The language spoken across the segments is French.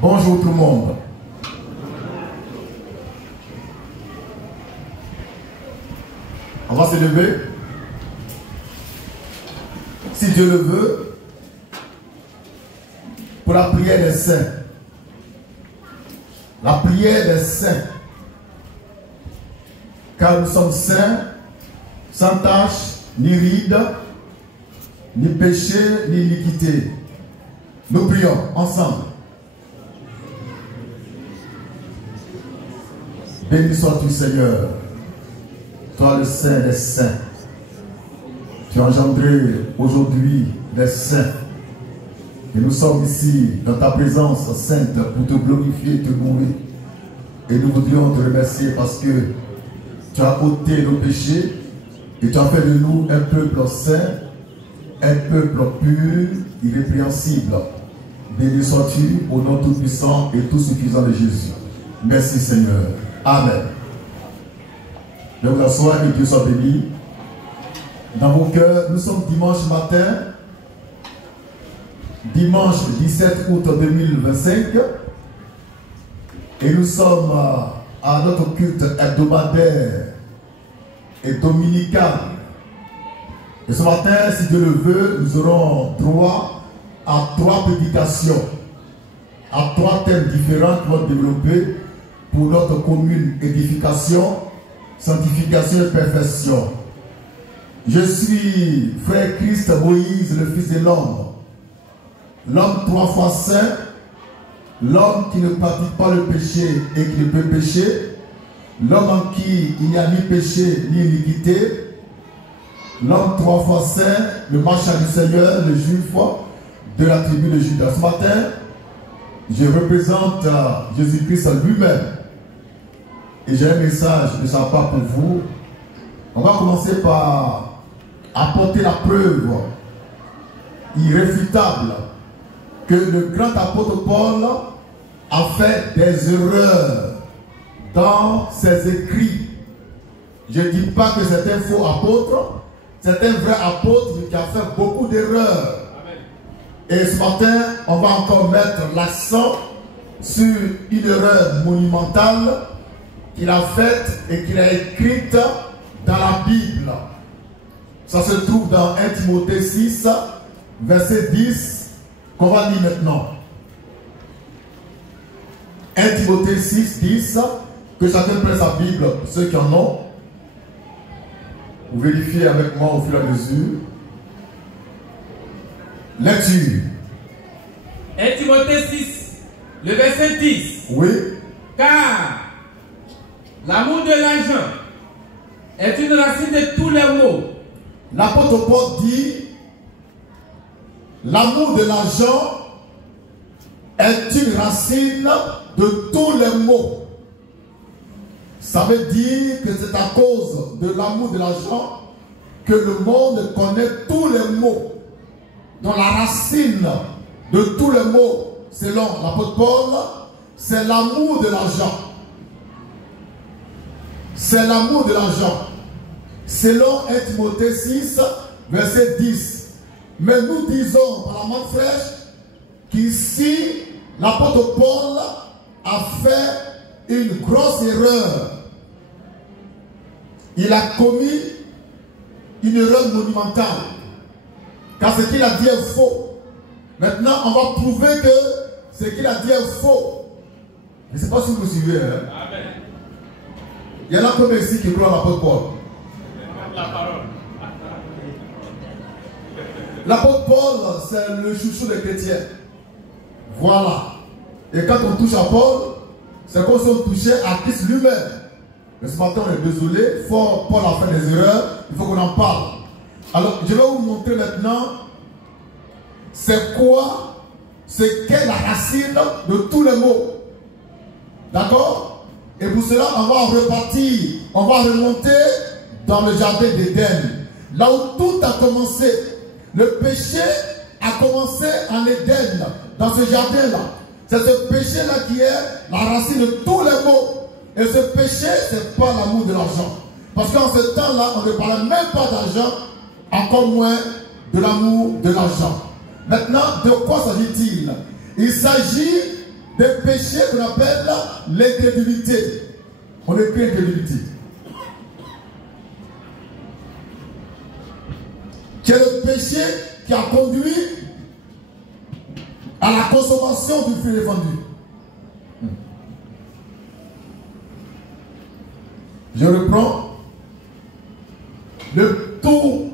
Bonjour tout le monde. On va se lever. Si Dieu le veut, pour la prière des saints. La prière des saints. Car nous sommes saints, sans tache, ni ride, ni péché, ni iniquité. Nous prions ensemble. Béni sois-tu, Seigneur, toi le Saint des saints. Tu as engendré aujourd'hui des saints. Et nous sommes ici dans ta présence sainte pour te glorifier et te louer. Et nous voudrions te remercier parce que tu as ôté nos péchés et tu as fait de nous un peuple saint, un peuple pur, irrépréhensible. Béni sois-tu au nom tout-puissant et tout suffisant de Jésus. Merci Seigneur. Amen. Je vous assois et Dieu soit béni. Dans vos cœurs, nous sommes dimanche matin, dimanche 17 août 2025, et nous sommes à notre culte hebdomadaire et dominical. Et ce matin, si Dieu le veut, nous aurons droit à 3 prédications, à 3 thèmes différents qui vont développer pour notre commune édification, sanctification et perfection. Je suis frère Christ Moïse, le fils de l'homme 3 fois saint, l'homme qui ne pratique pas le péché et qui ne peut pécher, l'homme en qui il n'y a ni péché ni iniquité, l'homme 3 fois saint, le marchand du Seigneur, le juif de la tribu de Juda. Ce matin, je représente Jésus-Christ lui-même. Et j'ai un message de sa part pour vous. On va commencer par apporter la preuve irréfutable que le grand apôtre Paul a fait des erreurs dans ses écrits. Je ne dis pas que c'est un faux apôtre, c'est un vrai apôtre qui a fait beaucoup d'erreurs. Et ce matin, on va encore mettre l'accent sur une erreur monumentale qu'il a faite et qu'il a écrite dans la Bible. Ça se trouve dans 1 Timothée 6, verset 10, qu'on va lire maintenant. 1 Timothée 6, 10, que chacun prenne sa Bible, ceux qui en ont. Vous vérifiez avec moi au fur et à mesure. Lecture. 1 Timothée 6, le verset 10. Oui. Car l'amour de l'argent est une racine de tous les maux. L'apôtre Paul dit, l'amour de l'argent est une racine de tous les maux. Ça veut dire que c'est à cause de l'amour de l'argent que le monde connaît tous les maux. Donc la racine de tous les maux, selon l'apôtre Paul, c'est l'amour de l'argent. C'est l'amour de l'argent. Selon 1 Timothée 6, verset 10. Mais nous disons par la main fraîche qu'ici, l'apôtre Paul a fait une grosse erreur. Il a commis une erreur monumentale. Car ce qu'il a dit est faux. Maintenant, on va prouver que ce qu'il a dit est faux. Je ne sais pas si vous suivez. Hein? Amen. Il y en a combien ici qui croient à l'apôtre Paul? La parole. L'apôtre Paul, c'est le chouchou des chrétiens. Voilà. Et quand on touche à Paul, c'est comme si on touchait à Christ lui-même. Mais ce matin, on est désolé. Paul a fait des erreurs. Il faut qu'on en parle. Alors, je vais vous montrer maintenant c'est quoi, c'est quelle la racine de tous les mots. D'accord? Et pour cela, on va repartir, on va remonter dans le jardin d'Éden. Là où tout a commencé. Le péché a commencé en Éden, dans ce jardin-là. C'est ce péché-là qui est la racine de tous les maux. Et ce péché, c'est pas l'amour de l'argent. Parce qu'en ce temps-là, on ne parlait même pas d'argent, encore moins de l'amour de l'argent. Maintenant, de quoi s'agit-il? Il s'agit des péchés qu'on appelle l'incrédulité. On écrit incrédulité. Qui est le péché qui a conduit à la consommation du fruit défendu. Je reprends. Le tout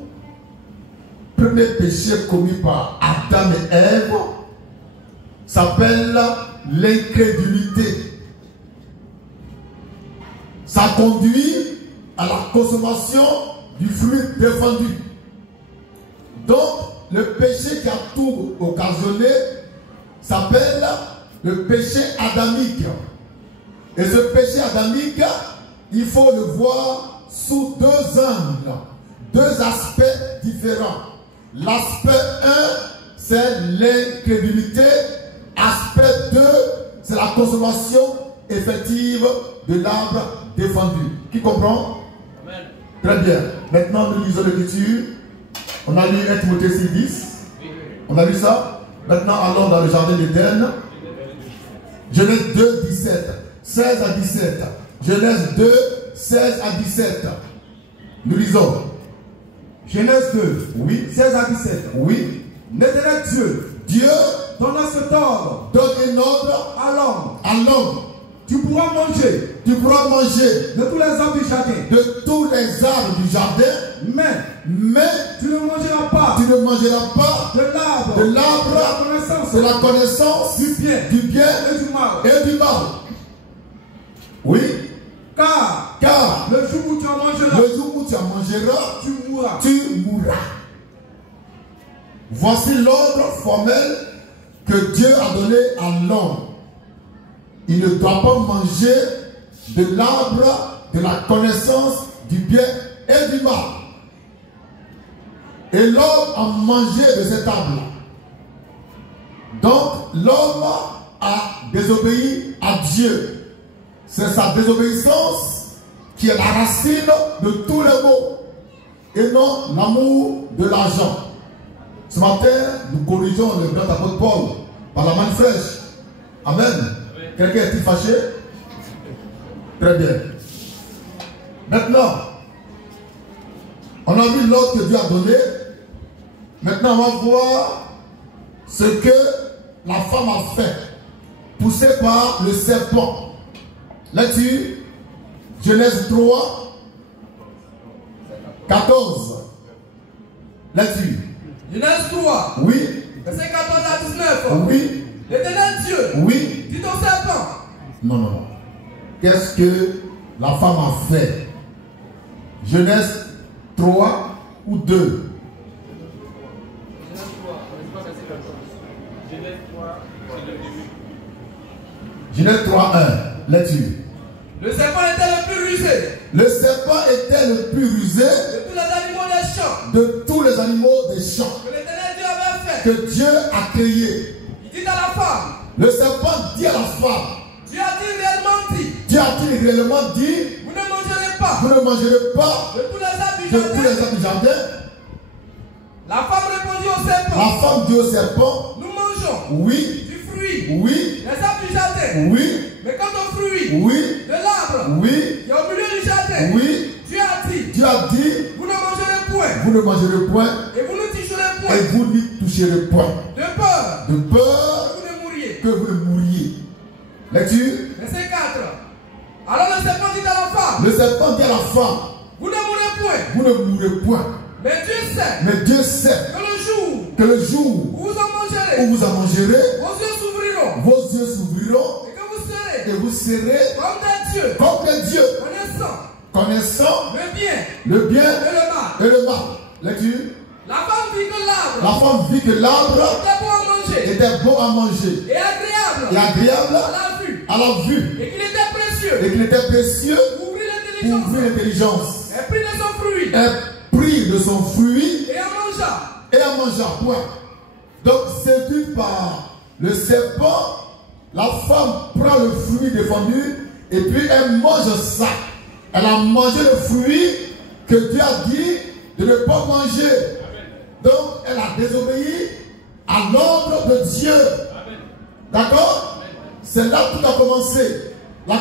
premier péché commis par Adam et Ève s'appelle l'incrédulité. Ça conduit à la consommation du fruit défendu. Donc, le péché qui a tout occasionné s'appelle le péché adamique. Et ce péché adamique, il faut le voir sous deux angles, deux aspects différents. L'aspect 1, c'est l'incrédulité. Aspect 2, c'est la consommation effective de l'arbre défendu. Qui comprend? Amen. Très bien. Maintenant, nous lisons l'écriture. On a lu 1 Timothée 6:10. On a lu ça. Maintenant, allons dans le jardin d'Éden. Genèse 2, 17. 16 à 17. Genèse 2, 16 à 17. Nous lisons. Genèse 2, oui. 16 à 17. Oui. L'éternel Dieu donna cet ordre. Donne un ordre à l'homme. À l'homme. Tu pourras manger. Tu pourras manger de tous les arbres du jardin. De tous les arbres du jardin. Mais tu ne mangeras pas. Tu ne mangeras pas de l'arbre. De l'arbre. De la connaissance. Du bien. Du bien. Et du mal. Et du mal. Oui. Car le jour où tu en mangeras. Le jour où tu en mangeras. Tu mourras. Tu mourras. Voici l'ordre formel que Dieu a donné à l'homme. Il ne doit pas manger de l'arbre de la connaissance du bien et du mal. Et l'homme a mangé de cet arbre. Donc l'homme a désobéi à Dieu. C'est sa désobéissance qui est la racine de tous les maux. Et non l'amour de l'argent. Ce matin, nous corrigeons le grand apôtre Paul par la main fraîche. Amen. Quelqu'un est-il fâché? Très bien. Maintenant, on a vu l'ordre que Dieu a donné. Maintenant, on va voir ce que la femme a fait, poussée par le serpent. Là-dessus, Genèse 3, 14. Là-dessus. Genèse 3. Oui. Verset 14 à 19. Oui. L'éternel Dieu. Oui. Dit au serpent. Non. Qu'est-ce que la femme a fait? Genèse 3 ou 2? Genèse 3, 1. Là-dessus. Le serpent était le plus rusé. Le serpent était le plus rusé de tous les animaux des champs. De tous les animaux des champs. Que l'éternel Dieu avait fait. Que Dieu a créé. Il dit à la femme. Le serpent dit à la femme. Dieu a-t-il réellement dit? Dieu a-t-il réellement dit? Vous ne mangerez pas. Vous ne mangerez pas de tous les arbres du de jardin. tous les arbres du jardin. La femme répondit au serpent. La femme dit au serpent. Nous mangeons. Oui. Du fruit. Oui. Les arbres du jardin. Oui. Mais quant au fruit. Oui. De l'arbre. Oui. qui est au milieu du jardin. Oui. Dieu a dit. Dieu a dit. Vous ne mangerez point. Vous ne mangerez point. Et vous ne toucherez point. Et vous n'y toucherez point. De peur. De peur. Que vous ne mouriez. Que vous ne mouriez. Lecture. Verset 4. Alors le serpent dit à la femme. Le serpent dit à la femme. Vous ne mourrez point. Vous ne mourrez point. Mais Dieu sait. Mais Dieu sait. Que le jour. Où vous en mangerez. Où vous en mangerez. Vos yeux s'ouvriront. Vos yeux s'ouvriront. Et que vous serez. Et vous serez. Comme des dieux. Comme des dieux. Connaissant. Le bien. Et le mal. Et le mal. Lecture. La femme vit que l'arbre. La femme vit que l'arbre. Était bon à manger. Était bon à manger. Et agréable. Et agréable. À la vue. À la vue. Et qu'il était précieux. Et qu'il était précieux. Pour ouvrir l'intelligence. Pour ouvrir l'intelligence. Et prit de son fruit. Et prit de son fruit. Et en mangea. Et en mangea. Point. Donc, séduite par le serpent, la femme prend le fruit défendu et puis elle mange ça. Elle a mangé le fruit que Dieu a dit de ne pas manger. Donc, elle a désobéi à l'ordre de Dieu. D'accord? c'est là que tout a commencé. La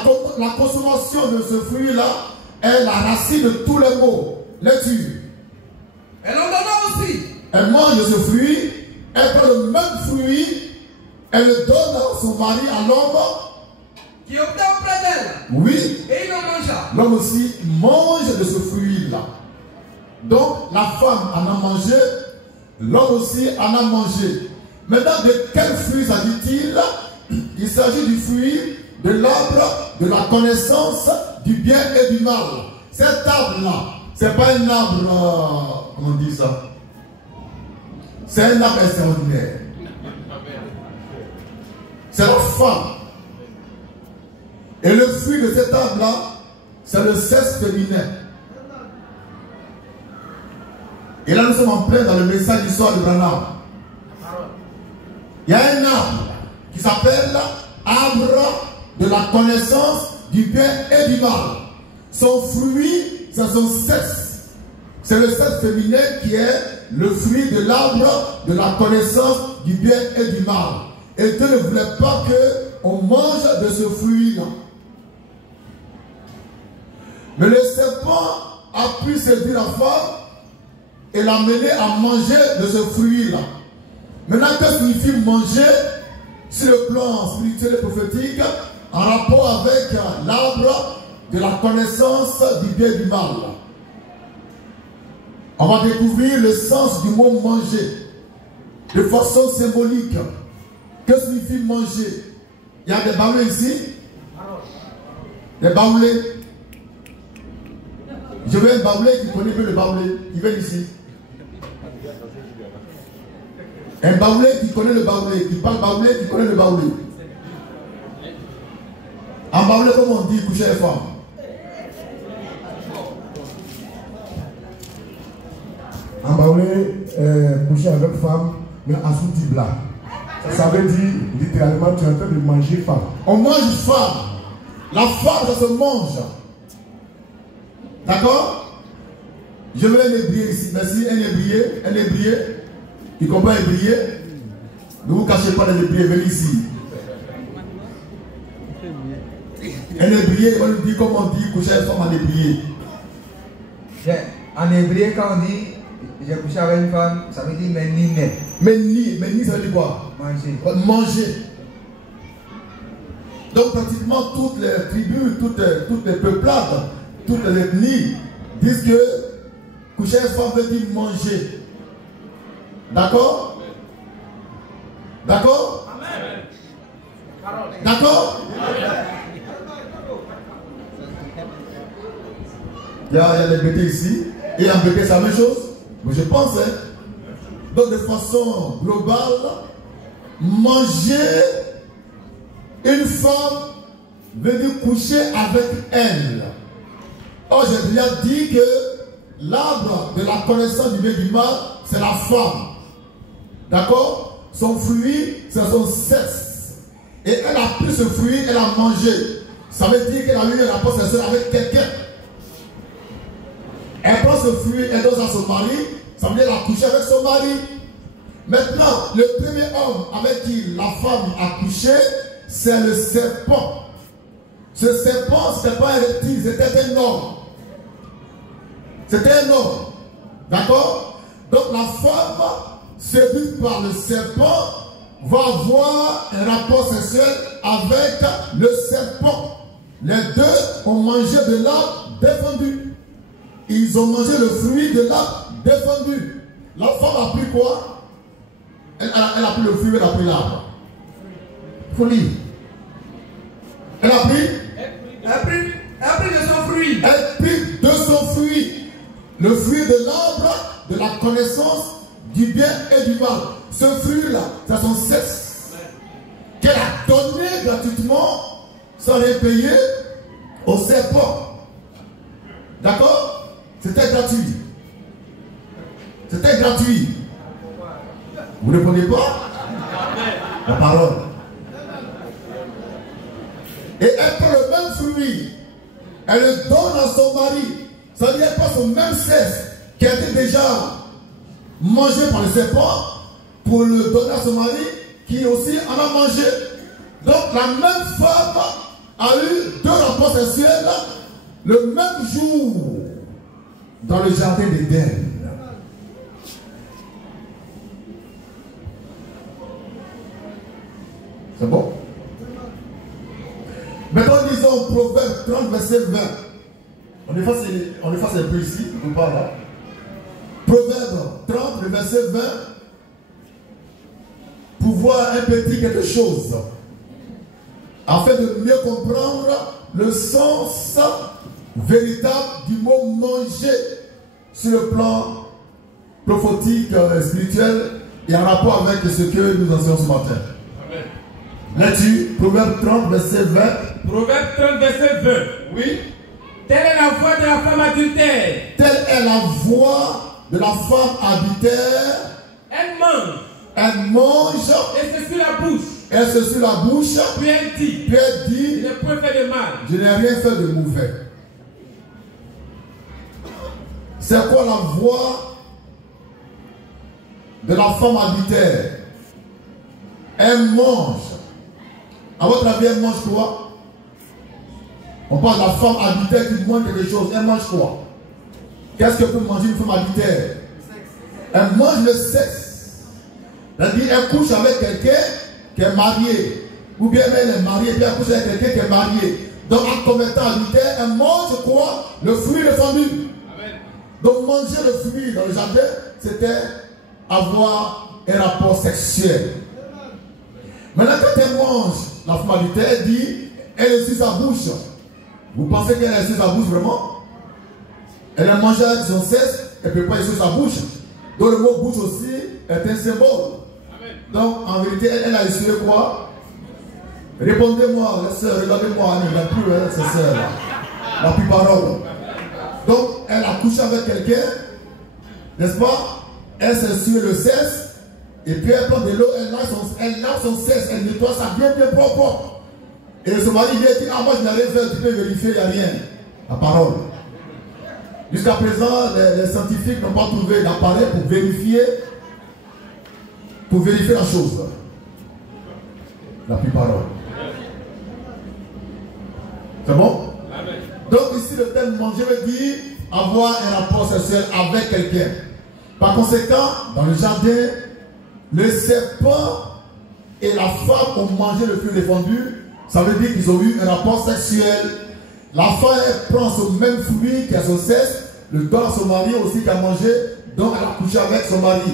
consommation de ce fruit-là est la racine de tous les maux. Lecture. Elle en donna aussi. Elle mange ce fruit, elle prend le même fruit, elle le donne à son mari, à l'homme, qui était auprès d'elle. Oui. Et il en mangea. L'homme aussi mange de ce fruit-là. Donc la femme en a mangé, l'homme aussi en a mangé. Maintenant, de quel fruit s'agit-il? Il s'agit du fruit de l'arbre de la connaissance du bien et du mal. Cet arbre-là, ce n'est pas un arbre, comment on dit ça? C'est un arbre extraordinaire. C'est la femme. Et le fruit de cet arbre-là, c'est le sexe féminin. Et là, nous sommes en plein dans le message d'histoire de Branham. Il y a un arbre qui s'appelle arbre de la connaissance du bien et du mal. Son fruit, c'est son sexe. C'est le sexe féminin qui est le fruit de l'arbre de la connaissance du bien et du mal. Et Dieu ne voulait pas qu'on mange de ce fruit-là. Mais le serpent a pu séduire la femme et l'amener à manger de ce fruit-là. Maintenant, que signifie manger sur le plan spirituel et prophétique en rapport avec l'arbre de la connaissance du bien et du mal? On va découvrir le sens du mot manger de façon symbolique. Que signifie manger? Il y a des baoulés ici. Des baoulés. Je veux un baoulé qui connaît bien le baoulé. Il vient ici. Un baoulé qui connaît le baoulé, qui parle baoulé, qui connaît le baoulé. En baoulé, comme on dit, coucher les femmes. En baoulé, coucher avec femme, mais en sous-tibla. Ça veut dire, littéralement, tu es en train de manger femme. On mange femme. La femme, ça se mange. D'accord? Je veux un ébrier ici. Merci, un ébrier. Qui comprend ébrier? Ne vous cachez pas les ébriers, venez ici. Un ébrier, on nous dit comme on dit, coucher une femme en ébrier. En hébreu, quand on dit j'ai couché avec une femme, ça veut dire menni. Menni, ça veut dire quoi? Manger. Manger. Donc pratiquement toutes les tribus, toutes les peuplades, toutes les ethnies disent que coucher une femme veut dire manger. D'accord? D'accord? D'accord? Il y a les bébés ici. Et un bébé, c'est la même chose. Mais je pense, hein. Donc de façon globale, manger une femme veut dire coucher avec elle. Or, j'ai déjà dit que l'arbre de la connaissance du bien et du mal, c'est la femme. D'accord? Son fruit, c'est son sexe. Et elle a pris ce fruit, elle a mangé. Ça veut dire qu'elle a eu un rapport sexuel avec quelqu'un. Elle prend ce fruit, elle donne à son mari. Ça veut dire qu'elle a couché avec son mari. Maintenant, le premier homme avec qui la femme a couché, c'est le serpent. Ce serpent, ce n'était pas un reptile, c'était un homme. C'était un homme. D'accord? Donc la femme, séduite par le serpent, va avoir un rapport sexuel avec le serpent. Les deux ont mangé de l'arbre défendu. Ils ont mangé le fruit de l'arbre défendu. La femme a pris quoi? Elle a pris le fruit, elle a pris l'arbre. Il faut lire. Elle a pris? Elle a pris de son fruit. Elle prit de son fruit. Le fruit de l'arbre de la connaissance du bien et du mal. Ce fruit-là, c'est son sexe. Qu'elle a donné gratuitement, sans rien payer, au serpent. D'accord? C'était gratuit. C'était gratuit. Vous ne répondez pas? La parole. Et elle prend le même fruit. Elle le donne à son mari. Ça veut dire qu'elle prend son même sexe qui a été déjà mangé par le serpent pour le donner à son mari qui aussi en a mangé. Donc la même femme a eu 2 rapports sexuels le même jour dans le jardin d'Éden. C'est bon? Maintenant, disons Proverbe 30, verset 20. On efface un peu ici, on parle là. Proverbe 30, le verset 20. Pour voir un petit quelque chose, afin de mieux comprendre le sens véritable du mot manger sur le plan prophétique, spirituel et en rapport avec ce que nous enseignons ce matin. Là-dessus, Proverbe 30, verset 20. Proverbe 30, verset 20. Oui. Telle est la voix de la femme adultère. Telle est la voix de la femme adultère. Elle mange. Elle mange. Et c'est sur la bouche. Elle se sur la bouche. Puis elle dit. Puis elle dit. Je n'ai point fait de mal. Je n'ai rien fait de mauvais. C'est quoi la voix de la femme adultère? Elle mange. À votre avis, elle mange quoi? On parle de la femme adultère qui mange quelque chose. Elle mange quoi? Qu'est-ce que peut manger une femme adultère? Elle mange le sexe. C'est-à-dire, elle couche avec quelqu'un qui est marié. Ou bien elle est mariée, puis elle couche avec quelqu'un qui est marié. Donc, en commettant adultère, elle mange quoi? Le fruit défendu. Donc, manger le fruit dans le jardin, c'était avoir un rapport sexuel. Maintenant, quand elle mange, la femme adultère, elle dit, elle est sur sa bouche. Vous pensez qu'elle est sur sa bouche vraiment? Elle a mangé avec son sexe, elle ne peut pas être sur sa bouche. Donc le mot bouche aussi est un symbole. Amen. Donc en vérité, elle a essuyé quoi? Répondez-moi, les sœurs, regardez-moi, il n'y a plus ces sœurs là. La plus parole. Donc elle a couché avec quelqu'un, n'est-ce pas? Elle s'essuie le sexe. Et puis elle prend de l'eau, elle lave son sexe, elle nettoie ça bien propre. Et son mari vient dire, ah moi je n'ai rien fait, tu peux vérifier, il n'y a rien. La parole. Jusqu'à présent, les scientifiques n'ont pas trouvé d'appareil pour vérifier la chose. La plus parole. C'est bon? Donc ici le terme manger veut dire avoir un rapport sexuel avec quelqu'un. Par conséquent, dans le jardin, le serpent et la femme ont mangé le fruit défendu. Ça veut dire qu'ils ont eu un rapport sexuel. La femme elle prend ce même fruit qui a son sexe, le donne à son mari aussi qui a mangé, donc elle a couché avec son mari.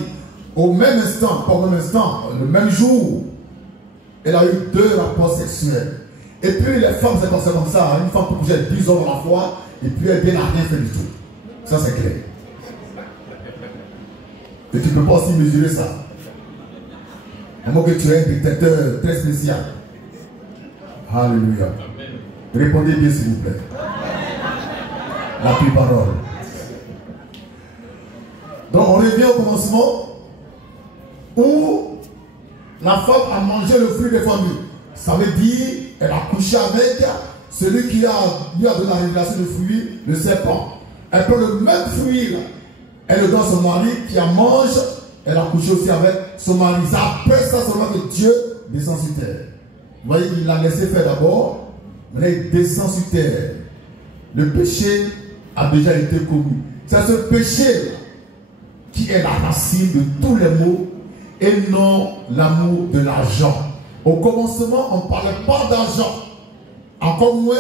Au même instant, pas au même instant, le même jour, elle a eu 2 rapports sexuels. Et puis les femmes, c'est comme ça. Une femme peut coucher avec 10 hommes à la fois, et puis elle n'a rien fait du tout. Ça c'est clair. Et tu ne peux pas aussi mesurer ça. À moins que tu aies un détecteur très spécial. Alléluia. Répondez bien s'il vous plaît. La plus parole. Donc on revient au commencement où la femme a mangé le fruit défendu. Ça veut dire elle a couché avec celui qui lui a donné la révélation du fruit, le serpent. Elle prend le même fruit là. Elle le donne à son mari qui en mange. Elle a couché aussi avec son mari. C'est après ça seulement que Dieu descend sur terre. Vous voyez, il l'a laissé faire d'abord. Maintenant il descend sur terre. Le péché a déjà été commis. C'est ce péché qui est la racine de tous les maux et non l'amour de l'argent. Au commencement, on ne parlait pas d'argent, encore moins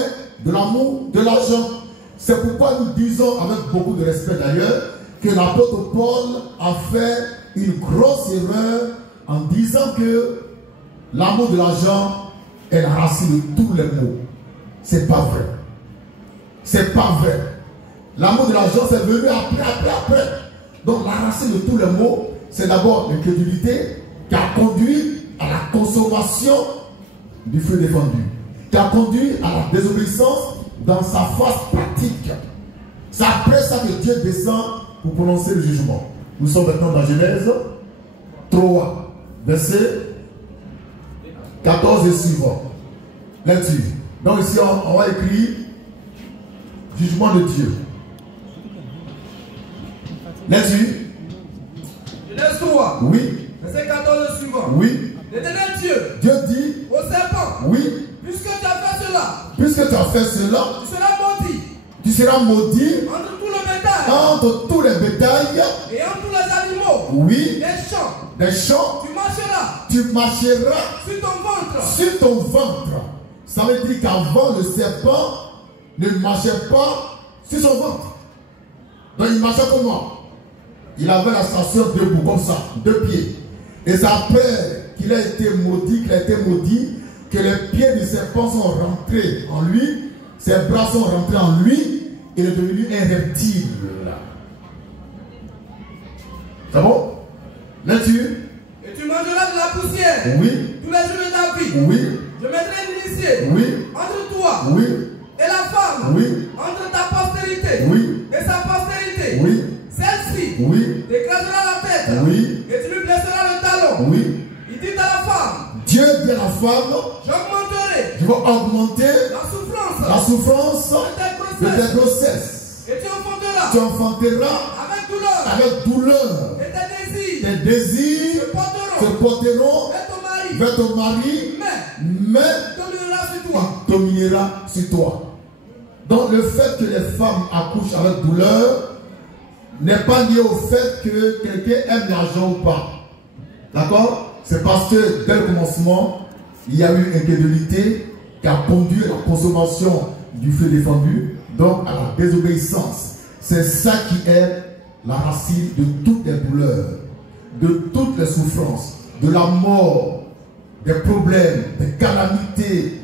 de l'amour de l'argent. C'est pourquoi nous disons, avec beaucoup de respect d'ailleurs, que l'apôtre Paul a fait une grosse erreur en disant que l'amour de l'argent est la racine de tous les maux. C'est pas vrai. C'est pas vrai. L'amour de l'argent, c'est venu après. Donc la racine de tous les maux, c'est d'abord l'incrédulité qui a conduit à la consommation du fruit défendu, qui a conduit à la désobéissance dans sa phase pratique. C'est après ça que Dieu descend pour prononcer le jugement. Nous sommes maintenant dans Genèse 3, verset 14 et suivant. Là-dessus. Donc ici on va écrire jugement de Dieu. Là-dessus. Genèse 3. Oui. Verset 14 et suivant. Oui. L'Éternel Dieu Dieu dit, au serpent, oui, puisque tu as fait cela, puisque tu as fait cela, tu seras maudit tu seras maudit entre tout le bétail entre tous les bétails, et entre tous les animaux oui, des champs. des champs, Tu marcheras tu marcheras sur ton ventre. sur ton ventre. Ça veut dire qu'avant, le serpent ne marchait pas sur son ventre. Donc il marchait comment? Il avait la station debout comme ça, 2 pieds. Et c'est après qu'il a été maudit, que les pieds du serpent sont rentrés en lui, ses bras sont rentrés en lui, il est devenu un reptile. C'est bon? Nature? Et tu mangeras de la poussière. Oui. Tous les jours de ta vie. Oui. Je mettrai une initiée Oui. entre toi Oui. et la femme. Oui. Entre ta postérité Oui. et sa postérité. Oui. Celle-ci Oui. t'écrasera la tête. Oui. Et tu lui blesseras le talon. Oui. Il dit à la femme, Dieu dit à la femme, j'augmenterai je vais augmenter la souffrance de tes grossesses. et tu enfanteras Tu enfanteras avec douleur. Et Tes désirs se porteront vers ton mari, mais il dominera sur toi. Donc le fait que les femmes accouchent avec douleur n'est pas lié au fait que quelqu'un aime l'argent ou pas. D'accord? C'est parce que dès le commencement, il y a eu une incrédulité qui a conduit à la consommation du feu défendu, donc à la désobéissance. C'est ça qui est la racine de toutes les douleurs, de toutes les souffrances, de la mort, des problèmes, des calamités,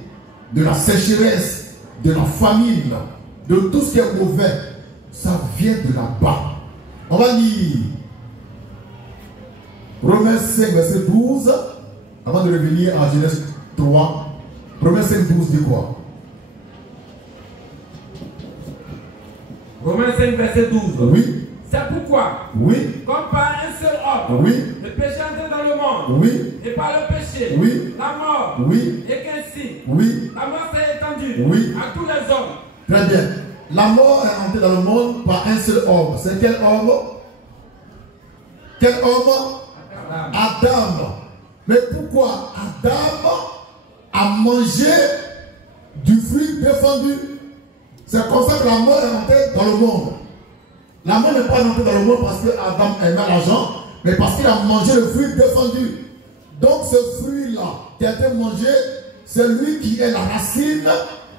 de la sécheresse, de la famine, de tout ce qui est mauvais. Ça vient de là-bas. On va lire Romains 5, verset 12, avant de revenir à Genèse 3. Romains 5, 12 dit quoi? Romains 5, verset 12. Oui. C'est pourquoi, Oui. comme par un seul homme, Oui. le péché entré dans le monde, Oui. et par le péché, Oui. la mort, Oui. et qu'ainsi, Oui. la mort s'est étendue Oui. à tous les hommes. Très bien. La mort est entrée dans le monde par un seul homme. C'est quel homme? Quel homme? Adam. Mais pourquoi Adam a mangé du fruit défendu? C'est comme ça que la mort est entrée dans le monde. La mort n'est pas entrée dans le monde parce que Adam aimait l'argent, mais parce qu'il a mangé le fruit défendu. Donc ce fruit-là qui a été mangé, c'est lui qui est la racine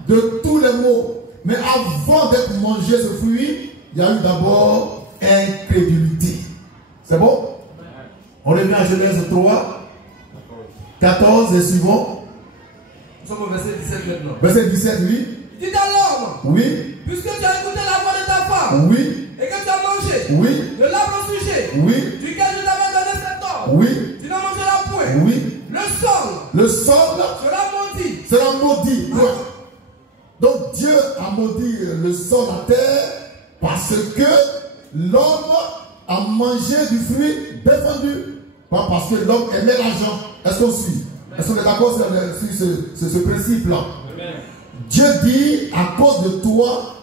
de tous les maux. Mais avant d'être mangé ce fruit, il y a eu d'abord incrédulité. C'est bon? On revient à Genèse 3, 14 et suivant. Nous sommes au verset 17 maintenant. Verset 17, oui. Dis à l'homme, Oui. puisque tu as écouté la voix de ta femme, Oui. et que tu as mangé Oui. de l'arbre au sujet, Oui. duquel je t'avais donné cet ordre, Oui. tu n'en mangeras point. Oui. Le sol Le sol sera maudit. sera maudit. Ouais. Donc Dieu a maudit le sol, la terre, parce que l'homme a mangé du fruit défendu. Pas parce que l'homme aimait l'argent. Est-ce qu'on suit? Est-ce qu'on est d'accord sur ce principe-là? Dieu dit, à cause de toi,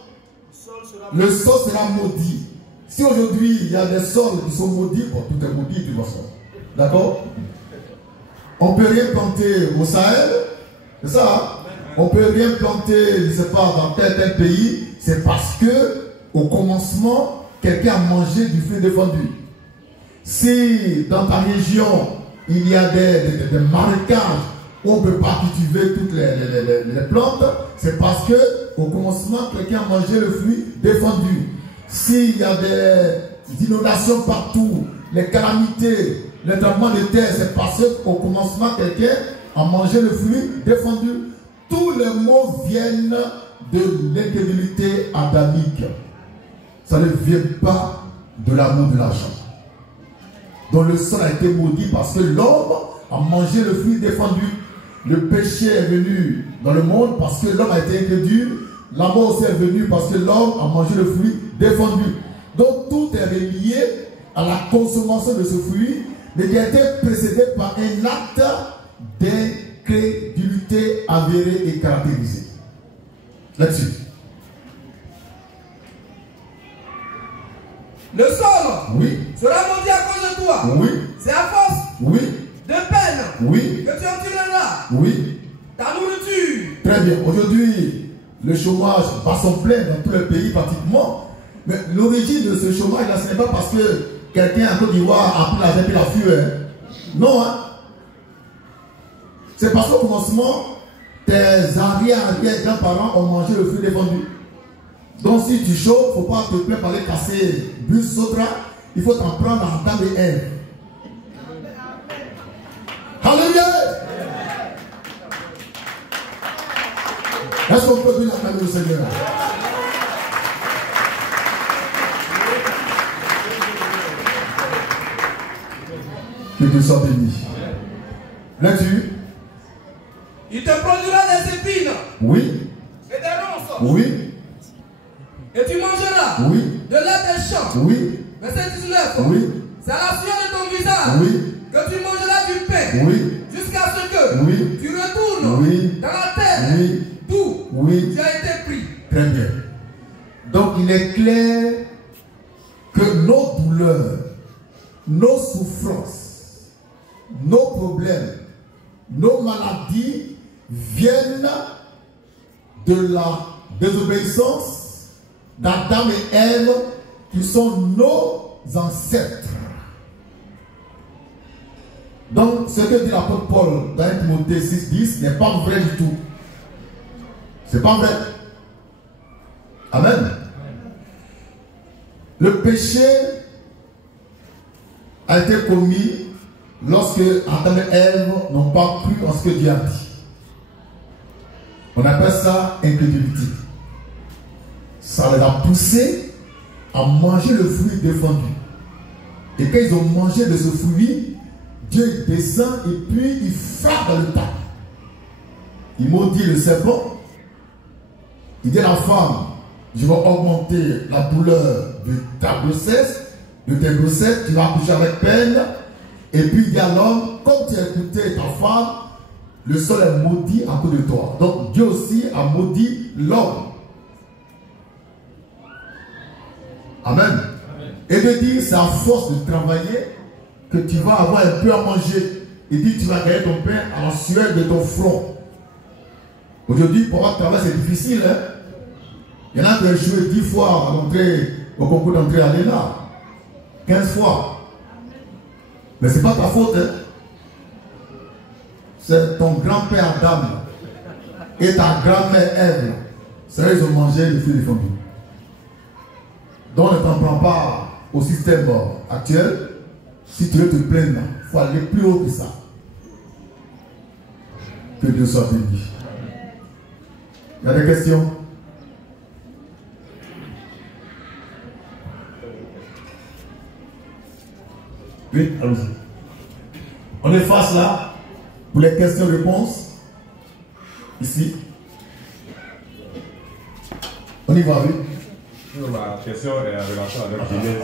le sol sera maudit. Si aujourd'hui il y a des sols qui sont maudits, bon, tout est maudit de toute façon. D'accord? On ne peut rien planter au Sahel, c'est ça, hein? On ne peut rien planter, je ne sais pas, dans tel pays, c'est parce que au commencement, quelqu'un a mangé du fruit défendu. Si dans ta région, il y a des marécages où on ne peut pas cultiver toutes les plantes, c'est parce que au commencement, quelqu'un a mangé le fruit défendu. S'il y a des inondations partout, les calamités, les tremblements de terre, c'est parce qu'au commencement, quelqu'un a mangé le fruit défendu. Tous les maux viennent de l'incrédulité adamique. Ça ne vient pas de l'amour de l'argent. Donc le sol a été maudit parce que l'homme a mangé le fruit défendu. Le péché est venu dans le monde parce que l'homme a été incrédule. La mort aussi est venue parce que l'homme a mangé le fruit défendu. Donc tout est relié à la consommation de ce fruit, mais qui a été précédé par un acte d'incrédulité avérée et caractérisée. Là-dessus. Le sol Oui. sera maudit à cause de toi. Oui. C'est à force Oui. de peine Oui. que tu en tireras Oui. ta nourriture. Très bien. Aujourd'hui, le chômage bat son plein dans tout le pays pratiquement. Mais l'origine de ce chômage-là, ce n'est pas parce que quelqu'un en Côte d'Ivoire a pris l'argent et l'a fui. Hein. Non. Hein. C'est parce qu'au commencement, tes arrière-grands-parents ont mangé le fruit défendu. Donc si tu chauffes, il ne faut pas te plaindre par les casser bus, sautra. Il faut t'en prendre en temps de haine. Alléluia. Est-ce qu'on peut dire la main au Seigneur? Que Dieu soit béni. Là-dessus. Il te produira des épines. Oui. Et des ronces. Oui. Et tu mangeras. Oui. De l'air des champs. Oui. Verset 19. Oui. C'est à la sueur de ton visage. Oui. Que tu mangeras du pain. Oui. Jusqu'à ce que Oui. tu retournes Oui. dans la terre. Oui. D'où Oui. tu as été pris. Très bien. Donc il est clair que nos douleurs, nos souffrances, nos problèmes, nos maladies viennent de la désobéissance d'Adam et Ève qui sont nos ancêtres. Donc ce que dit l'apôtre Paul dans 1 Timothée 6,10 n'est pas vrai du tout. C'est pas vrai. Amen. Le péché a été commis lorsque Adam et Ève n'ont pas cru en ce que Dieu a dit. On appelle ça incrédulité. Ça les a poussés à manger le fruit défendu. Et quand ils ont mangé de ce fruit, Dieu descend et puis il frappe dans le tas. Il maudit le serpent. Il dit à la femme, je vais augmenter la douleur de ta grossesse, de tes grossesses, tu vas accoucher avec peine. Et puis il dit à l'homme, comme tu as écouté ta femme, le sol est maudit à cause de toi. Donc Dieu aussi a maudit l'homme. Amen. Et de dire, c'est à force de travailler que tu vas avoir un peu à manger. Il dit, tu vas gagner ton pain à la sueur de ton front. Aujourd'hui, pour avoir travail, c'est difficile. Hein? Il y en a qui ont joué 10 fois à l'entrée, au concours d'entrée à l'ENA. 15 fois. Mais ce n'est pas ta faute. Hein? C'est ton grand-père Adam et ta grand-mère Ève. C'est eux, ils ont mangé le fruit défendu. Donc ne t'en prends pas au système actuel. Si tu veux te plaindre, il faut aller plus haut que ça. Que Dieu soit béni. Il y a des questions? Oui, allons-y. On est face là pour les questions-réponses. Ici. On y va, oui. Ma question est en relation avec Genèse